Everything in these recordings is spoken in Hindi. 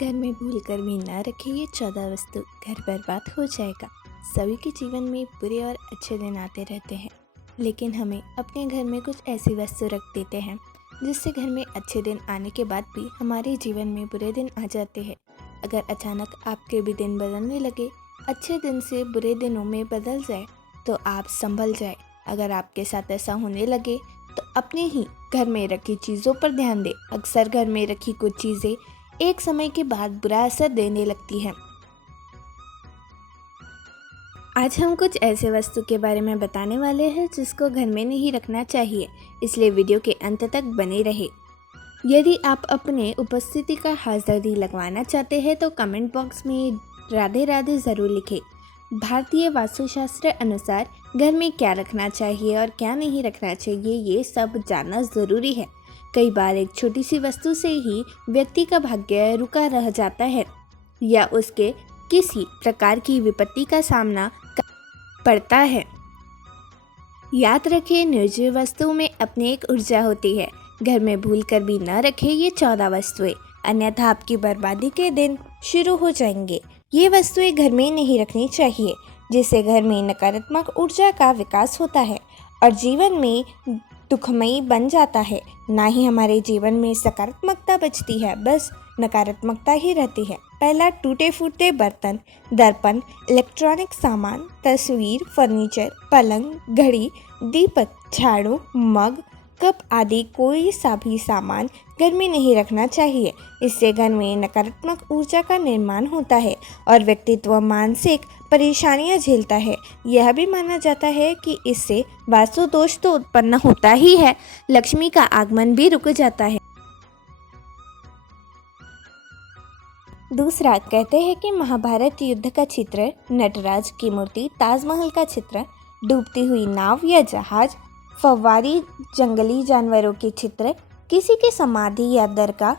घर में भूलकर भी ना रखें ये 14 वस्तु, घर बर्बाद हो जाएगा। सभी के जीवन में बुरे और अच्छे दिन आते रहते हैं, लेकिन हमें अपने घर में कुछ ऐसी वस्तु रख देते हैं जिससे घर में अच्छे दिन आने के बाद भी हमारे जीवन में बुरे दिन आ जाते हैं। अगर अचानक आपके भी दिन बदलने लगे, अच्छे दिन से बुरे दिनों में बदल जाए, तो आप संभल जाए। अगर आपके साथ ऐसा होने लगे तो अपने ही घर में रखी चीज़ों पर ध्यान दें। अक्सर घर में रखी कुछ चीज़ें एक समय के बाद बुरा असर देने लगती हैं। आज हम कुछ ऐसे वस्तु के बारे में बताने वाले हैं जिसको घर में नहीं रखना चाहिए, इसलिए वीडियो के अंत तक बने रहे। यदि आप अपने उपस्थिति का हाजिरी लगवाना चाहते हैं तो कमेंट बॉक्स में राधे राधे ज़रूर लिखें। भारतीय वास्तुशास्त्र अनुसार घर में क्या रखना चाहिए और क्या नहीं रखना चाहिए, ये सब जानना ज़रूरी है। कई बार एक छोटी सी वस्तु से ही व्यक्ति का भाग्य रुका रह जाता है या उसके किसी प्रकार की विपत्ति का सामना पड़ता है। याद रखें, निर्जीव वस्तुओं में अपनी एक ऊर्जा होती है। घर में भूलकर भी न रखें ये 14 वस्तुएं, अन्यथा आपकी बर्बादी के दिन शुरू हो जाएंगे। ये वस्तुएं घर में नहीं रखनी चाहिए, जिससे घर में नकारात्मक ऊर्जा का विकास होता है और जीवन में दुखमयी बन जाता है। ना ही हमारे जीवन में सकारात्मकता बचती है, बस नकारात्मकता ही रहती है। पहला, टूटे फूटे बर्तन, दर्पण, इलेक्ट्रॉनिक सामान, तस्वीर, फर्नीचर, पलंग, घड़ी, दीपक, झाड़ू, मग, कप आदि कोई सा भी सामान घर में नहीं रखना चाहिए। इससे घर में नकारात्मक ऊर्जा का निर्माण होता है और व्यक्तित्व मानसिक परेशानियां झेलता है। यह भी माना जाता है कि इससे वास्तु दोष तो उत्पन्न होता ही है, लक्ष्मी का आगमन भी रुक जाता है। दूसरा, कहते हैं कि महाभारत युद्ध का चित्र, नटराज की मूर्ति, ताजमहल का चित्र, डूबती हुई नाव या जहाज, फव्वारी, जंगली जानवरों के चित्र, किसी की समाधि या दरगाह,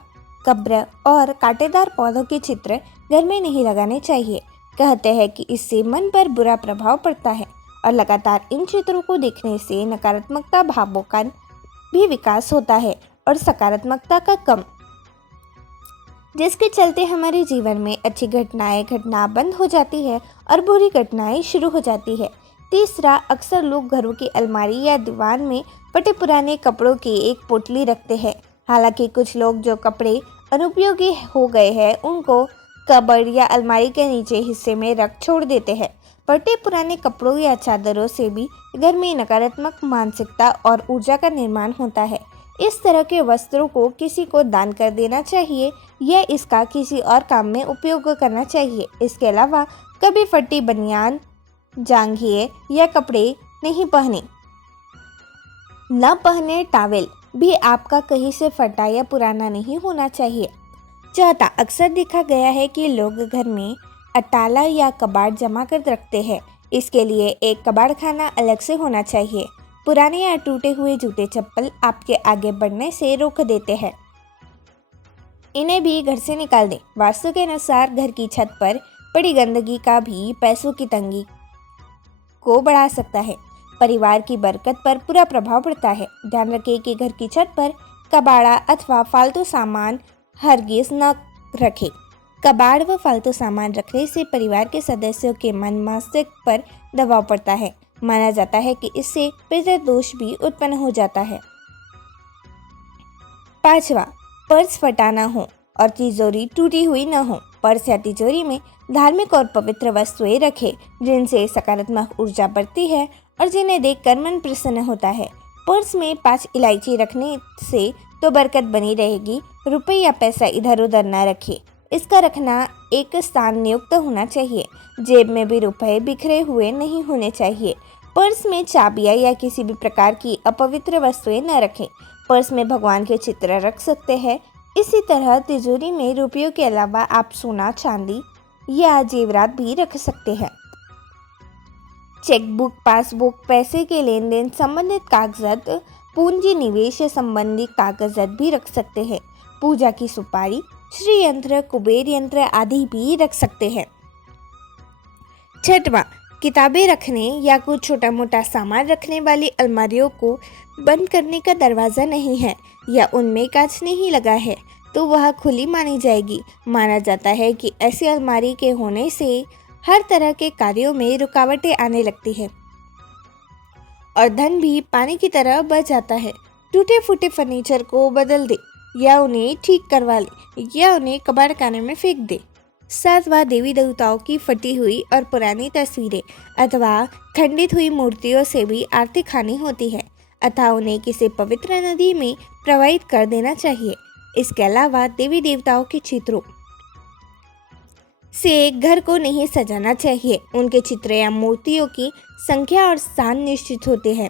कब्र और कांटेदार पौधों के चित्र घर में नहीं लगाने चाहिए। कहते हैं कि इससे मन पर बुरा प्रभाव पड़ता है और लगातार इन चित्रों को देखने से नकारात्मकता भावों का भी विकास होता है और सकारात्मकता का कम, जिसके चलते हमारे जीवन में अच्छी घटना बंद हो जाती है और बुरी घटनाएं शुरू हो जाती है। तीसरा, अक्सर लोग घरों की अलमारी या दीवार में फटे पुराने कपड़ों की एक पोटली रखते हैं। हालांकि कुछ लोग जो कपड़े अनुपयोगी हो गए हैं उनको कबर्ड या अलमारी के नीचे हिस्से में रख छोड़ देते हैं। फटे पुराने कपड़ों या चादरों से भी घर में नकारात्मक मानसिकता और ऊर्जा का निर्माण होता है। इस तरह के वस्त्रों को किसी को दान कर देना चाहिए या इसका किसी और काम में उपयोग करना चाहिए। इसके अलावा कभी फटी बनियान, जांघिए या कपड़े नहीं पहने। न पहने टॉवेल भी आपका कहीं से फटा या पुराना नहीं होना चाहिए। चौथा, अक्सर देखा गया है कि लोग घर में अटाला या कबाड़ जमा कर रखते हैं। इसके लिए एक कबाड़ खाना अलग से होना चाहिए। पुराने या टूटे हुए जूते चप्पल आपके आगे बढ़ने से रोक देते हैं, इन्हें भी घर से निकाल दें। वास्तु के अनुसार घर की छत पर पड़ी गंदगी का भी पैसों की तंगी को बढ़ा सकता है, परिवार की बरकत पर बुरा प्रभाव पड़ता है। ध्यान रखें कि घर की छत पर कबाड़ा अथवा फालतू सामान हरगिज न रखें। कबाड़ व फालतू सामान रखने से परिवार के सदस्यों के मन मस्तिष्क पर दबाव पड़ता है। माना जाता है कि इससे पितृ दोष भी उत्पन्न हो जाता है। पांचवा, पर्स फटा न हो और तिजोरी टूटी हुई न हो। पर्स या तिजोरी में धार्मिक और पवित्र वस्तुएं रखें जिनसे सकारात्मक ऊर्जा बढ़ती है और जिन्हें देखकर मन प्रसन्न होता है। पर्स में 5 इलायची रखने से तो बरकत बनी रहेगी। रुपए या पैसा इधर उधर न रखें, इसका रखना एक स्थान नियुक्त होना चाहिए। जेब में भी रुपए बिखरे हुए नहीं होने चाहिए। पर्स में चाबियां या किसी भी प्रकार की अपवित्र वस्तुएं न रखें। पर्स में भगवान के चित्र रख सकते हैं। इसी तरह तिजोरी में रुपयों के अलावा आप सोना, चांदी या जेवरात भी रख सकते हैं। चेकबुक, पासबुक, पैसे के लेन देन संबंधित कागजात, पूंजी निवेश संबंधी कागजात भी रख सकते हैं। पूजा की सुपारी, श्री यंत्र, कुबेर यंत्र आदि भी रख सकते हैं। छठवां, किताबें रखने या कुछ छोटा मोटा सामान रखने वाली अलमारियों को बंद करने का दरवाज़ा नहीं है या उनमें कांच नहीं लगा है। तो वह खुली मानी जाएगी। माना जाता है कि ऐसी अलमारी के होने से हर तरह के कार्यों में रुकावटें आने लगती है और धन भी पानी की तरह बह जाता है। टूटे फूटे फर्नीचर को बदल दे या उन्हें ठीक करवा ले या उन्हें कबाड़ खाने में फेंक दे। सातवां, देवी देवताओं की फटी हुई और पुरानी तस्वीरें अथवा खंडित हुई मूर्तियों से भी आर्थिक हानि होती है, अतः उन्हें किसी पवित्र नदी में प्रवाहित कर देना चाहिए। इसके अलावा देवी देवताओं के चित्रों से घर को नहीं सजाना चाहिए। उनके चित्र या मूर्तियों की संख्या और स्थान निश्चित होते हैं।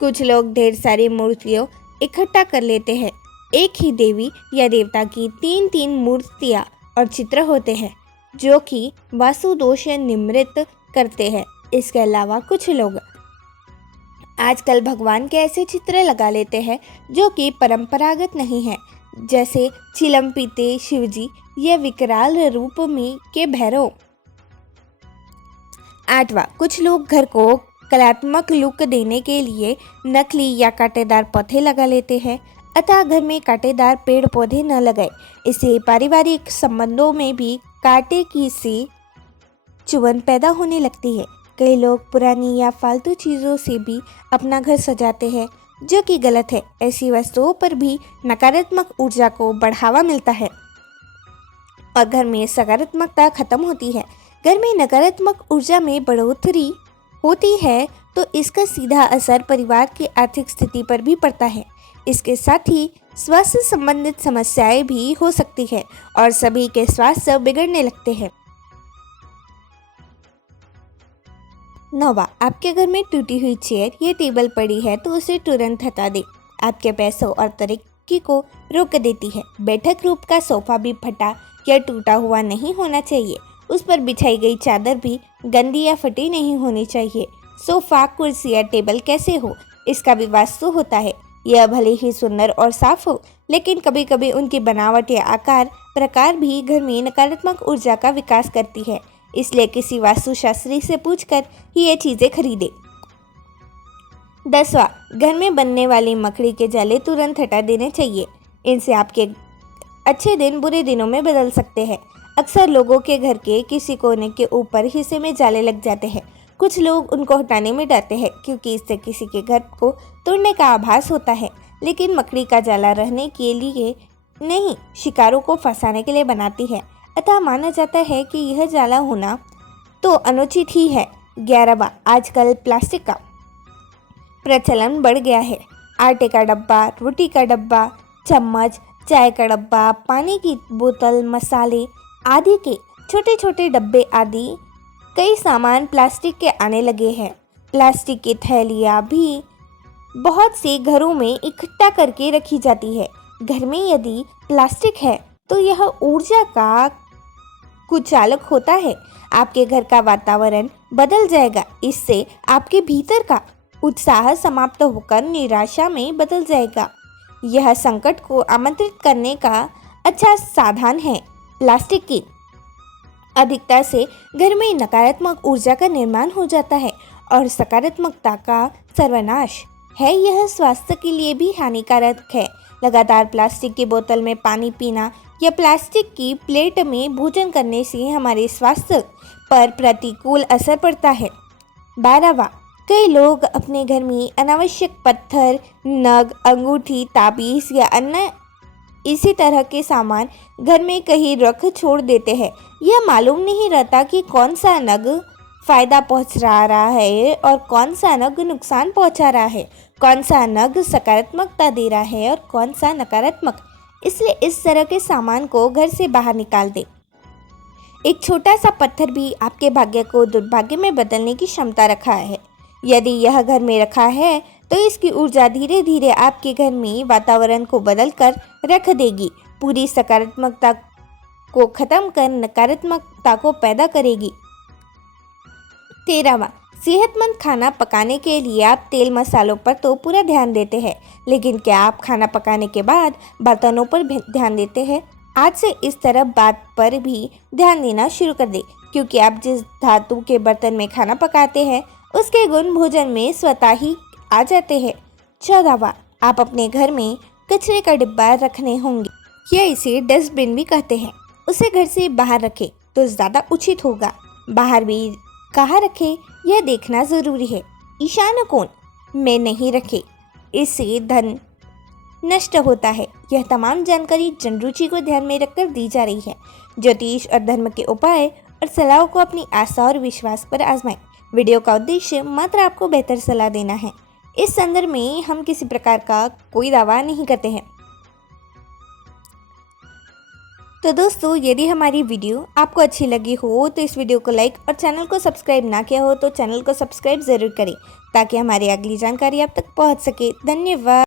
कुछ लोग ढेर सारी मूर्तियों इकट्ठा कर लेते हैं। एक ही देवी या देवता की 3-3 मूर्तियां और चित्र होते हैं, जो कि वास्तु दोष निमृत करते हैं। इसके अलावा कुछ लोग आजकल भगवान के ऐसे चित्र लगा लेते हैं जो कि परंपरागत नहीं है, जैसे चिलम पीते शिवजी या विकराल रूप में के भैरव। 8वां, कुछ लोग घर को कलात्मक लुक देने के लिए नकली या कांटेदार पौधे लगा लेते हैं, अतः घर में कांटेदार पेड़ पौधे न लगाए। इससे पारिवारिक संबंधों में भी कांटे की सी चुभन पैदा होने लगती है। कई लोग पुरानी या फालतू चीज़ों से भी अपना घर सजाते हैं, जो कि गलत है। ऐसी वस्तुओं पर भी नकारात्मक ऊर्जा को बढ़ावा मिलता है और घर में सकारात्मकता खत्म होती है। घर में नकारात्मक ऊर्जा में बढ़ोतरी होती है तो इसका सीधा असर परिवार की आर्थिक स्थिति पर भी पड़ता है। इसके साथ ही स्वास्थ्य संबंधित समस्याएं भी हो सकती है और सभी के स्वास्थ्य बिगड़ने लगते हैं। 9वां, आपके घर में टूटी हुई चेयर या टेबल पड़ी है तो उसे तुरंत हटा दे। आपके पैसों और तरक्की को रोक देती है। बैठक रूप का सोफा भी फटा या टूटा हुआ नहीं होना चाहिए। उस पर बिछाई गई चादर भी गंदी या फटी नहीं होनी चाहिए। सोफा, कुर्सी या टेबल कैसे हो, इसका भी वास्तु होता है। यह भले ही सुंदर और साफ हो, लेकिन कभी कभी उनकी बनावट या आकार प्रकार भी घर में नकारात्मक ऊर्जा का विकास करती है। इसलिए किसी वास्तुशास्त्री से पूछकर ही ये चीज़ें खरीदें। 10वां, घर में बनने वाली मकड़ी के जाले तुरंत हटा देने चाहिए। इनसे आपके अच्छे दिन बुरे दिनों में बदल सकते हैं। अक्सर लोगों के घर के किसी कोने के ऊपर हिस्से में जाले लग जाते हैं। कुछ लोग उनको हटाने में डरते हैं क्योंकि इससे किसी के घर को तोड़ने का आभास होता है, लेकिन मकड़ी का जाला रहने के लिए नहीं, शिकारों को फंसाने के लिए बनाती है, अतः माना जाता है कि यह जाला होना तो अनुचित ही है। 11वां, आजकल प्लास्टिक का प्रचलन बढ़ गया है। आटे का डब्बा, रोटी का डब्बा, चम्मच, चाय का डब्बा, पानी की बोतल, मसाले आदि के छोटे छोटे डब्बे आदि कई सामान प्लास्टिक के आने लगे हैं। प्लास्टिक की थैलियाँ भी बहुत से घरों में इकट्ठा करके रखी जाती है। घर में यदि प्लास्टिक है तो यह ऊर्जा का कुचालक होता है। आपके घर का वातावरण बदल जाएगा। इससे आपके भीतर का उत्साह समाप्त होकर निराशा में बदल जाएगा। यह संकट को आमंत्रित करने का अच्छा साधन है। प्लास्टिक की अधिकता से घर में नकारात्मक ऊर्जा का निर्माण हो जाता है और सकारात्मकता का सर्वनाश है। यह स्वास्थ्य के लिए भी हानिकारक है। लगातार प्लास्टिक की बोतल में पानी पीना या प्लास्टिक की प्लेट में भोजन करने से हमारे स्वास्थ्य पर प्रतिकूल असर पड़ता है। 12वां, कई लोग अपने घर में अनावश्यक पत्थर, नग, अंगूठी, ताबीज या अन्य इसी तरह के सामान घर में कहीं रख छोड़ देते हैं। यह मालूम नहीं रहता कि कौन सा नग फायदा पहुंचा रहा है और कौन सा नग नुकसान पहुंचा रहा है, कौन सा नग सकारात्मकता दे रहा है और कौन सा नकारात्मक। इसलिए इस तरह के सामान को घर से बाहर निकाल दें। एक छोटा सा पत्थर भी आपके भाग्य को दुर्भाग्य में बदलने की क्षमता रखा है। यदि यह घर में रखा है तो इसकी ऊर्जा धीरे धीरे आपके घर में वातावरण को बदल कर रख देगी, पूरी सकारात्मकता को खत्म कर नकारात्मकता को पैदा करेगी। 13वां, सेहतमंद खाना पकाने के लिए आप तेल मसालों पर तो पूरा ध्यान देते हैं, लेकिन क्या आप खाना पकाने के बाद बर्तनों पर भी ध्यान देते हैं? आज से इस तरह बात पर भी ध्यान देना शुरू कर दें, क्योंकि आप जिस धातु के बर्तन में खाना पकाते हैं उसके गुण भोजन में स्वतः ही आ जाते हैं। 14वां, आप अपने घर में कचरे का डिब्बा रखने होंगे। या इसे डस्टबिन भी कहते हैं। उसे घर से बाहर रखें तो ज़्यादा उचित होगा। बाहर भी कहाँ रखें यह देखना ज़रूरी है। ईशान कोण में नहीं रखें, इससे धन नष्ट होता है। यह तमाम जानकारी जनरुचि को ध्यान में रखकर दी जा रही है। ज्योतिष और धर्म के उपाय और सलाहों को अपनी आस्था और विश्वास पर आजमाएं। वीडियो का उद्देश्य मात्र आपको बेहतर सलाह देना है। इस संदर्भ में हम किसी प्रकार का कोई दावा नहीं करते हैं। तो दोस्तों, यदि हमारी वीडियो आपको अच्छी लगी हो तो इस वीडियो को लाइक और चैनल को सब्सक्राइब ना किया हो तो चैनल को सब्सक्राइब ज़रूर करें ताकि हमारी अगली जानकारी आप तक पहुंच सके। धन्यवाद।